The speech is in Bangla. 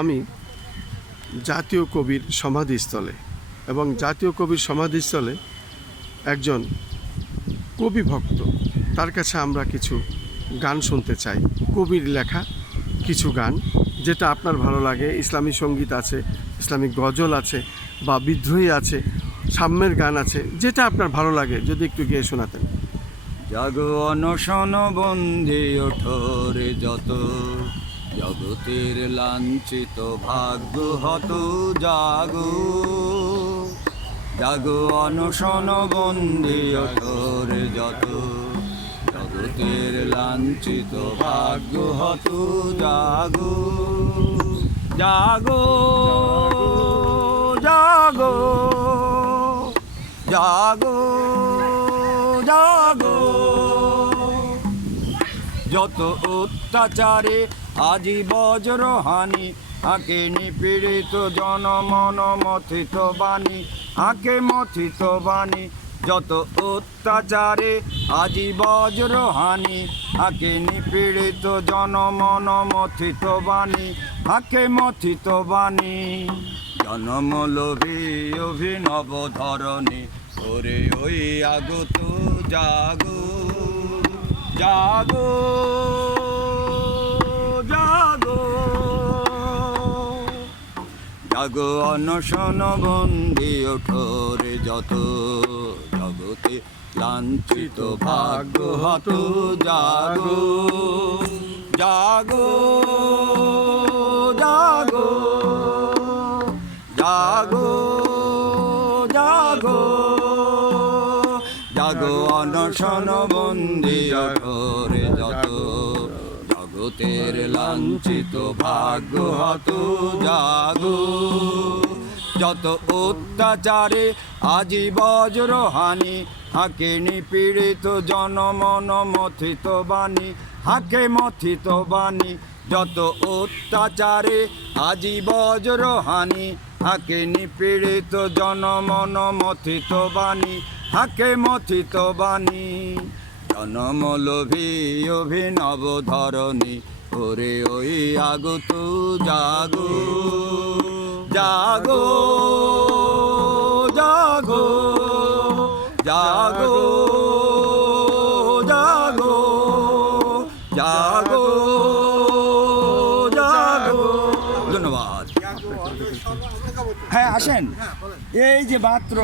আমি জাতীয় কবির সমাধিস্থলে এবং জাতীয় কবির সমাধিস্থলে একজন কবি ভক্ত, তার কাছে আমরা কিছু গান শুনতে চাই। কবির লেখা কিছু গান, যেটা আপনার ভালো লাগে। ইসলামী সঙ্গীত আছে, ইসলামিক গজল আছে, বা বিদ্রোহী আছে, সাম্যের গান আছে, যেটা আপনার ভালো লাগে যদি একটু গেয়ে শোনাতেন। জাগো অনশন বন্দী ওঠরে যত, জগতের লাঞ্ছিত ভাগ্য হত জাগো। জাগো অনশন বন্দী ওঠরে যত, জগতের লাঞ্ছিত ভাগ্য হত জাগো। জাগো জাগো জাগো জাগো, যত অত্যাচারে আজি বজ্রহানি, আঁকে নিপীড়িত জনমন মথিত বাণী, আঁকে মথিত বাণী। যত অত্যাচারে আজি বজ্রহানি, আঁকে নিপীড়িত জনমন মথিত বাণী, আঁকে মথিত বাণী। জনমলোভী অভিনব ধরণী, ওরে ওই আগত জাগো। জাগো জাগো জাগো অনশন বন্দী ওঠরে যত, জগতে লাঞ্ছিত ভাগ্য হত জাগো। জাগো জাগো জাগো জাগো জাগো অনশন বন্দী ওঠরে যত, জগতের লাঞ্ছিত ভাগ্য হত জাগো। যত অত্যাচারে আজি বজ্রহানি, হাঁকে নিপীড়িত জনমন মথিত বাণী, হাঁকে মথিত বাণী। যত অত্যাচারে আজি বজ্রহানি, হাঁকে নিপীড়িত জনমন মথিত বাণী, হাঁকে মথিত বাণী। জনমলোভী অভিনব ধরণী, ওরে ওই আগত জাগো। জাগো জাগো জাগো জাগো জাগো জাগো। ধন্যবাদ। হ্যাঁ আসেন, এই যে মাত্র